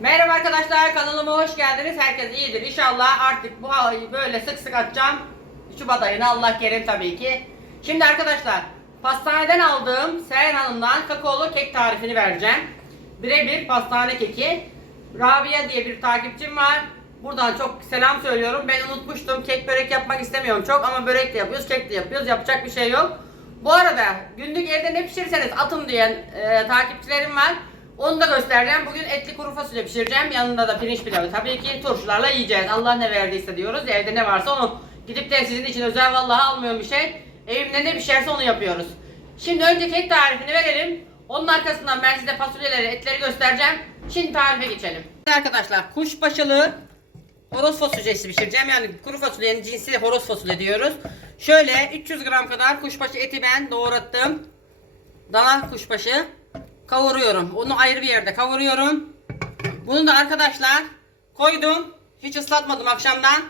Merhaba arkadaşlar kanalıma hoş geldiniz. Herkes iyidir. İnşallah artık bu havayı böyle sık sık atacağım. Şubat ayına Allah kerim tabii ki. Şimdi arkadaşlar pastaneden aldığım Seher Hanım'dan kakaolu kek tarifini vereceğim. Birebir pastane keki. Rabia diye bir takipçim var. Buradan çok selam söylüyorum. Ben unutmuştum. Kek börek yapmak istemiyorum çok ama börek de yapıyoruz, kek de yapıyoruz. Yapacak bir şey yok. Bu arada günlük evde ne pişirirseniz atın diyen e, takipçilerim var. Onu da göstereceğim. Bugün etli kuru fasulye pişireceğim. Yanında da pirinç pilavı. Tabii ki turşularla yiyeceğiz. Allah ne verdiyse diyoruz. Evde ne varsa onu. Gidip de sizin için özel vallahi almıyorum bir şey. Evimde ne pişerse onu yapıyoruz. Şimdi önce kek tarifini verelim. Onun arkasından ben size fasulyeleri, etleri göstereceğim. Şimdi tarife geçelim. Arkadaşlar kuşbaşılı horoz fasulyesi pişireceğim. Yani kuru fasulyenin cinsi horoz fasulye diyoruz. Şöyle 300 gram kadar kuşbaşı eti ben doğrattım. Dana kuşbaşı kavuruyorum. Onu ayrı bir yerde kavuruyorum. Bunu da arkadaşlar koydum. Hiç ıslatmadım akşamdan.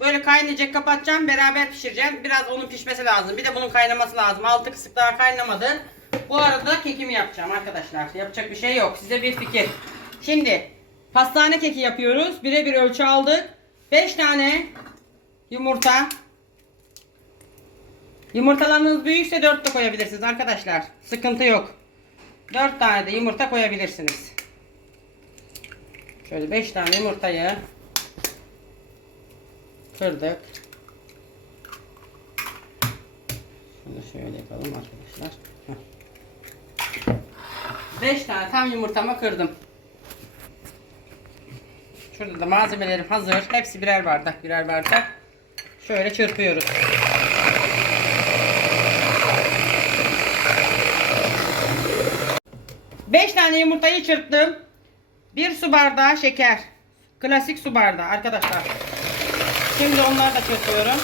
Böyle kaynayacak kapatacağım. Beraber pişireceğim. Biraz onun pişmesi lazım. Bir de bunun kaynaması lazım. Altı kısık daha kaynamadı. Bu arada kekimi yapacağım arkadaşlar. Yapacak bir şey yok. Size bir fikir. Şimdi pastane keki yapıyoruz. Birebir ölçü aldık. 5 tane yumurta. Yumurtalarınız büyükse 4 de koyabilirsiniz arkadaşlar. Sıkıntı yok. 4 tane de yumurta koyabilirsiniz. Şöyle 5 tane yumurtayı kırdık. Şunu şöyle yapalım arkadaşlar. 5 tane tam yumurtamı kırdım. Şurada da malzemelerim hazır. Hepsi birer bardak birer bardak. Şöyle çırpıyoruz. Beş tane yumurtayı çırptım. Bir su bardağı şeker. Klasik su bardağı arkadaşlar. Şimdi onları da çırpıyorum.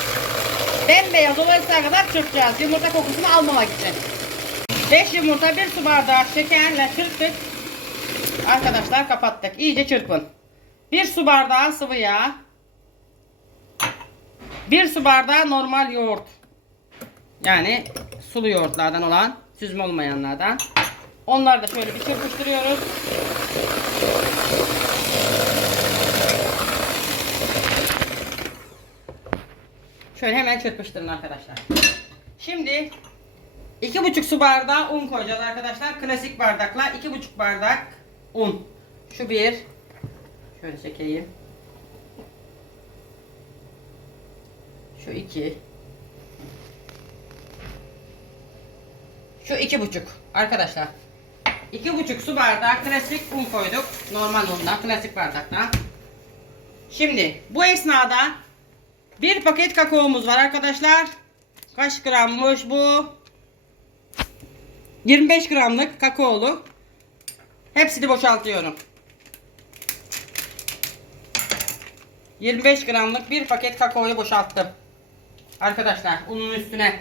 Bembeyaz olasıya kadar çırpacağız. Yumurta kokusunu almamak için. 5 yumurta, bir su bardağı şekerle çırptık. Arkadaşlar kapattık. İyice çırpın. Bir su bardağı sıvı yağ. Bir su bardağı normal yoğurt. Yani sulu yoğurtlardan olan, süzme olmayanlardan. Onları da şöyle bir çırpıştırıyoruz. Şöyle hemen çırpıştırın arkadaşlar. Şimdi iki buçuk su bardağı un koyacağız arkadaşlar. Klasik bardakla iki buçuk bardak un. Şu bir. Şöyle çekeyim. Şu iki. Şu iki buçuk arkadaşlar. İki buçuk su bardağı klasik un koyduk. Normal undan klasik bardakta. Şimdi bu esnada bir paket kakaomuz var arkadaşlar. Kaç grammış bu? 25 gramlık kakaolu. Hepsini boşaltıyorum. 25 gramlık bir paket kakaoyu boşalttım. Arkadaşlar unun üstüne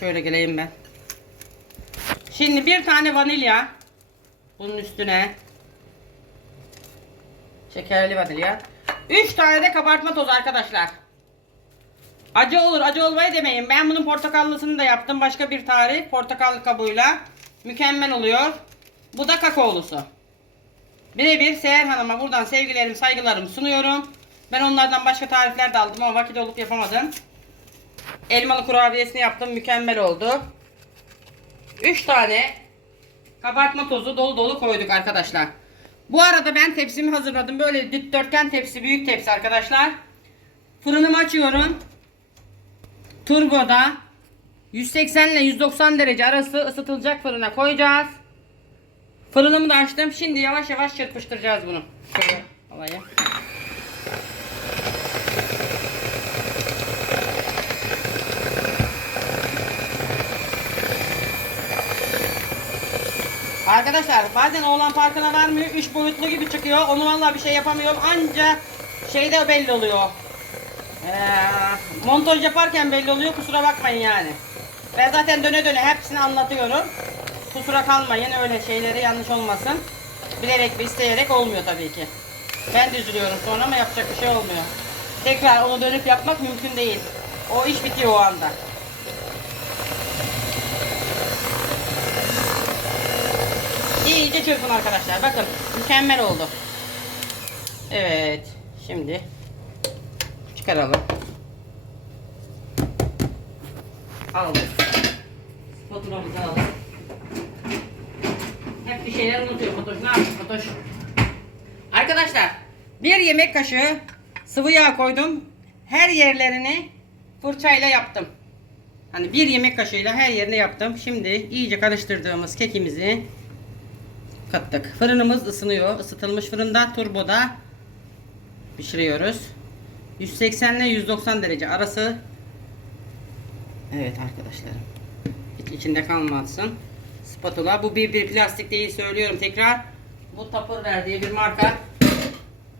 şöyle geleyim ben. Şimdi bir tane vanilya bunun üstüne şekerli vanilya. 3 tane de kabartma tozu arkadaşlar. Acı olur, acı olmayı demeyin. Ben bunun portakallısını da yaptım. Başka bir tarif portakal kabuğuyla. Mükemmel oluyor. Bu da kakaolusu. Birebir Seher Hanım'a buradan sevgilerim, saygılarımı sunuyorum. Ben onlardan başka tarifler de aldım ama vakit olup yapamadım. Elmalı kurabiyesini yaptım. Mükemmel oldu. 3 tane kabartma tozu dolu dolu koyduk arkadaşlar. Bu arada ben tepsimi hazırladım. Böyle dikdörtgen tepsi, büyük tepsi arkadaşlar. Fırınımı açıyorum. Turboda 180 ile 190 derece arası ısıtılacak fırına koyacağız. Fırınımı da açtım. Şimdi yavaş yavaş çırpıştıracağız bunu. Şöyle alayım. Arkadaşlar bazen oğlan farkına varmıyor. 3 boyutlu gibi çıkıyor. Onu vallahi bir şey yapamıyorum. Anca şeyde belli oluyor. Ee, montaj yaparken belli oluyor. Kusura bakmayın yani. Ben zaten döne döne hepsini anlatıyorum. Kusura kalmayın öyle şeyleri yanlış olmasın. Bilerek ve isteyerek olmuyor tabii ki. Ben de üzülüyorum sonra ama yapacak bir şey olmuyor. Tekrar onu dönüp yapmak mümkün değil. O iş bitiyor o anda. İyice çırpın arkadaşlar. Bakın mükemmel oldu. Evet. Şimdi çıkaralım. Alalım. Faturamızı alalım. Hep bir şeyler unutuyor Fatoş. Ne yapayım Fatoş? Arkadaşlar bir yemek kaşığı sıvı yağ koydum. Her yerlerini fırçayla yaptım. Hani bir yemek kaşığıyla her yerini yaptım. Şimdi iyice karıştırdığımız kekimizi kattık. Fırınımız ısınıyor. Isıtılmış fırında turboda pişiriyoruz. 180 ile 190 derece arası. Evet arkadaşlarım. Hiç içinde kalmasın. Spatula. Bu bir bir plastik değil söylüyorum tekrar. Bu Tupperware diye bir marka.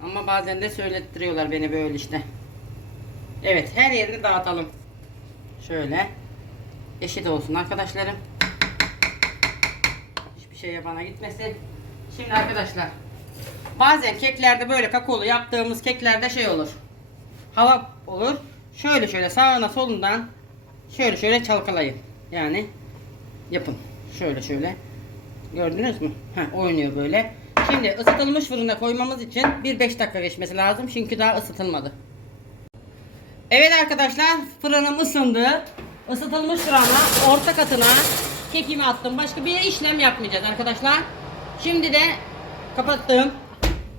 Ama bazen de söylettiriyorlar beni böyle işte. Evet her yerini dağıtalım. Şöyle. Eşit olsun arkadaşlarım. Hiçbir şey yapana gitmesin. Şimdi arkadaşlar. Bazen keklerde böyle kakaolu yaptığımız keklerde şey olur. Hava olur. Şöyle şöyle sağına solundan şöyle şöyle çalkalayın. Yani yapın. Şöyle şöyle. Gördünüz mü? Heh, oynuyor böyle. Şimdi ısıtılmış fırına koymamız için bir 5 dakika geçmesi lazım. Çünkü daha ısıtılmadı. Evet arkadaşlar fırınım ısındı. Isıtılmış fırına orta katına kekimi attım. Başka bir işlem yapmayacağız arkadaşlar. Şimdi de kapattım.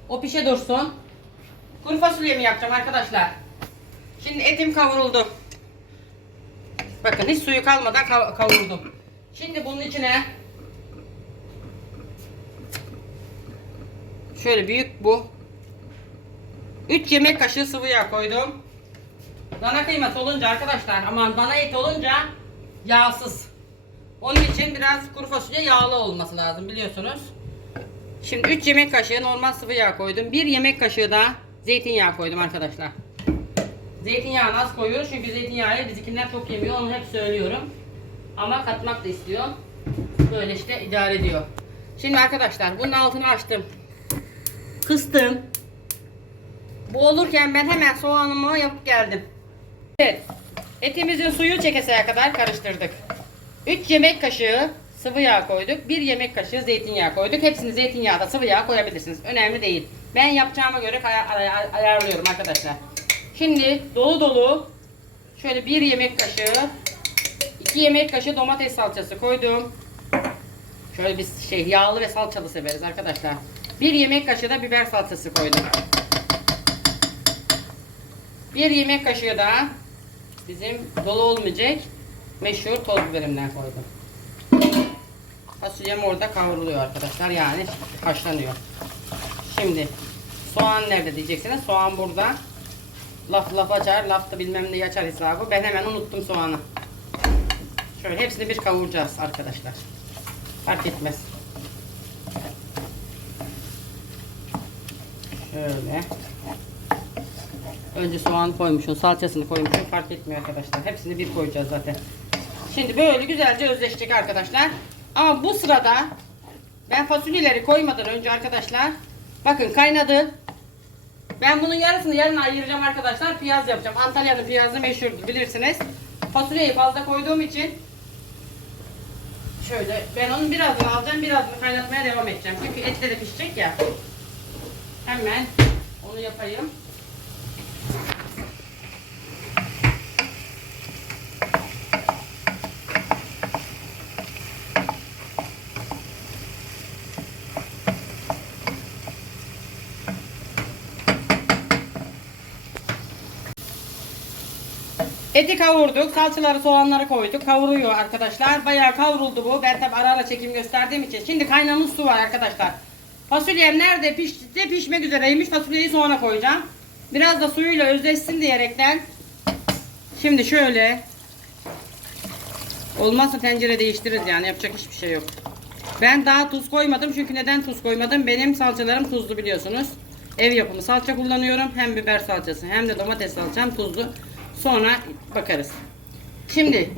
O pişe dursun. Kuru fasulyemi yapacağım arkadaşlar. Şimdi etim kavruldu. Bakın hiç suyu kalmadan kav- kavurdum. Şimdi bunun içine şöyle büyük bu 3 yemek kaşığı sıvı yağ koydum. Dana kıyması olunca arkadaşlar aman dana et olunca yağsız. Onun için biraz kuru fasulye yağlı olması lazım biliyorsunuz. Şimdi 3 yemek kaşığı normal sıvı yağ koydum. 1 yemek kaşığı da zeytinyağı koydum arkadaşlar. Zeytinyağını az koyuyoruz çünkü zeytinyağı bizimkiler çok yemiyor onu hep söylüyorum. Ama katmak da istiyor. Böyle işte idare ediyor. Şimdi arkadaşlar bunun altını açtım. Kıstım. Bu olurken ben hemen soğanımı yapıp geldim. Evet. Etimizin suyu çekeseye kadar karıştırdık. 3 yemek kaşığı sıvı yağ koyduk. 1 yemek kaşığı zeytinyağı koyduk. Hepsini zeytinyağı da sıvı yağ koyabilirsiniz. Önemli değil. Ben yapacağıma göre ay- ay- ay- ayarlıyorum arkadaşlar. Şimdi dolu dolu şöyle 1 yemek kaşığı 2 yemek kaşığı domates salçası koydum. Şöyle biz şey yağlı ve salçalı severiz arkadaşlar. 1 yemek kaşığı da biber salçası koydum. 1 yemek kaşığı da bizim dolu olmayacak meşhur toz biberimden koydum. Fasulyem orada kavruluyor arkadaşlar yani haşlanıyor. Şimdi soğan nerede diyeceksiniz. Soğan burada. Laf laf açar, laf da bilmem ne açar hesabı. Ben hemen unuttum soğanı. Şöyle hepsini bir kavuracağız arkadaşlar. Fark etmez. Şöyle. Önce soğan koymuşum, salçasını koymuşum. Fark etmiyor arkadaşlar. Hepsini bir koyacağız zaten. Şimdi böyle güzelce özleşecek arkadaşlar. Ama bu sırada ben fasulyeleri koymadan önce arkadaşlar bakın kaynadı. Ben bunun yarısını yarın ayıracağım arkadaşlar. Piyaz yapacağım. Antalya'nın piyazı meşhurdur bilirsiniz. Fasulyeyi fazla koyduğum için şöyle ben onun birazını alacağım. Birazını kaynatmaya devam edeceğim. Çünkü etleri pişecek ya. Hemen onu yapayım. Eti kavurduk, salçaları, soğanları koyduk. Kavuruyor arkadaşlar. Bayağı kavruldu bu. Ben tabi ara ara çekim gösterdiğim için. Şimdi kaynamış su var arkadaşlar. Fasulyem nerede pişti? Pişmek üzereymiş. Fasulyeyi sonra koyacağım. Biraz da suyuyla özleşsin diyerekten. Şimdi şöyle. Olmazsa tencere değiştiririz yani. Yapacak hiçbir şey yok. Ben daha tuz koymadım. Çünkü neden tuz koymadım? Benim salçalarım tuzlu biliyorsunuz. Ev yapımı salça kullanıyorum. Hem biber salçası hem de domates salçam tuzlu. Sonra bakarız. Şimdi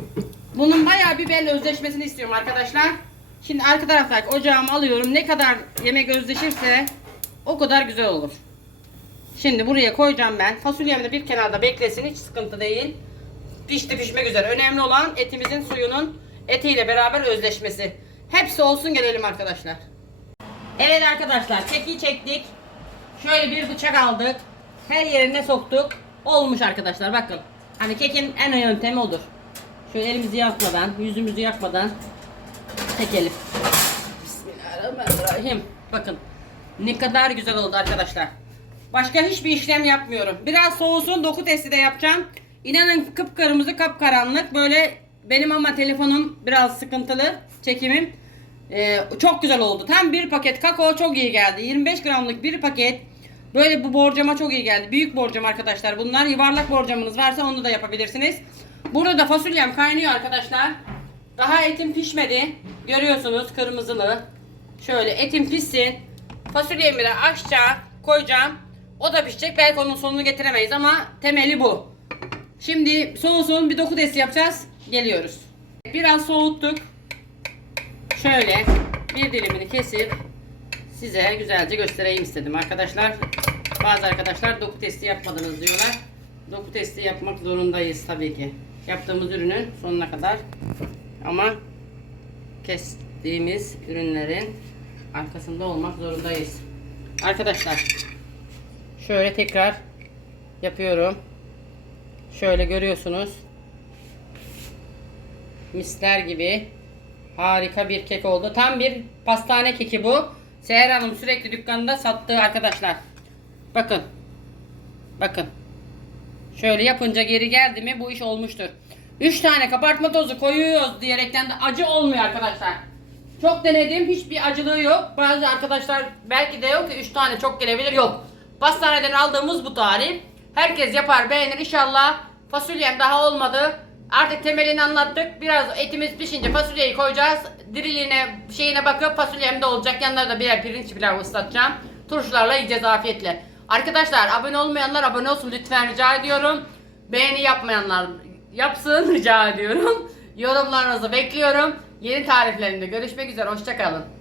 bunun bayağı bir belli özleşmesini istiyorum arkadaşlar. Şimdi arka taraftaki ocağımı alıyorum. Ne kadar yemek özleşirse o kadar güzel olur. Şimdi buraya koyacağım ben. Fasulyem de bir kenarda beklesin. Hiç sıkıntı değil. Pişti pişmek üzere. Önemli olan etimizin suyunun etiyle beraber özleşmesi. Hepsi olsun gelelim arkadaşlar. Evet arkadaşlar keki çektik. Şöyle bir bıçak aldık. Her yerine soktuk. Olmuş arkadaşlar bakın. Hani kekin en iyi yöntemi odur. Şöyle elimizi yakmadan, yüzümüzü yakmadan çekelim. Bismillahirrahmanirrahim. Bakın ne kadar güzel oldu arkadaşlar. Başka hiçbir işlem yapmıyorum. Biraz soğusun doku testi de yapacağım. İnanın kıpkırmızı kapkaranlık böyle benim ama telefonum biraz sıkıntılı çekimim. Ee, çok güzel oldu. Tam bir paket kakao çok iyi geldi. 25 gramlık bir paket. Böyle bu borcama çok iyi geldi. Büyük borcam arkadaşlar. Bunlar yuvarlak borcamınız varsa onu da yapabilirsiniz. Burada da fasulyem kaynıyor arkadaşlar. Daha etim pişmedi. Görüyorsunuz kırmızılı. Şöyle etim pişsin. Fasulyemi de aşağı koyacağım. O da pişecek. Belki onun sonunu getiremeyiz ama temeli bu. Şimdi soğusun bir doku testi yapacağız. Geliyoruz. Biraz soğuttuk. Şöyle bir dilimini kesip size güzelce göstereyim istedim arkadaşlar. Bazı arkadaşlar doku testi yapmadınız diyorlar. Doku testi yapmak zorundayız tabii ki. Yaptığımız ürünün sonuna kadar. Ama kestiğimiz ürünlerin arkasında olmak zorundayız. Arkadaşlar şöyle tekrar yapıyorum. Şöyle görüyorsunuz. Misler gibi harika bir kek oldu. Tam bir pastane keki bu. Seher Hanım sürekli dükkanda sattığı arkadaşlar. Bakın. Bakın. Şöyle yapınca geri geldi mi bu iş olmuştur. 3 tane kabartma tozu koyuyoruz diyerekten de acı olmuyor arkadaşlar. Çok denedim hiçbir acılığı yok. Bazı arkadaşlar belki de yok ki 3 tane çok gelebilir yok. Pastaneden aldığımız bu tarif. Herkes yapar beğenir inşallah. Fasulyem daha olmadı. Artık temelini anlattık. Biraz etimiz pişince fasulyeyi koyacağız. Diriliğine şeyine bakıp fasulyem de olacak. Yanına da birer pirinç pilav ıslatacağım. Turşularla yiyeceğiz afiyetle. Arkadaşlar abone olmayanlar abone olsun lütfen rica ediyorum. Beğeni yapmayanlar yapsın rica ediyorum. Yorumlarınızı bekliyorum. Yeni tariflerinde görüşmek üzere. Hoşçakalın.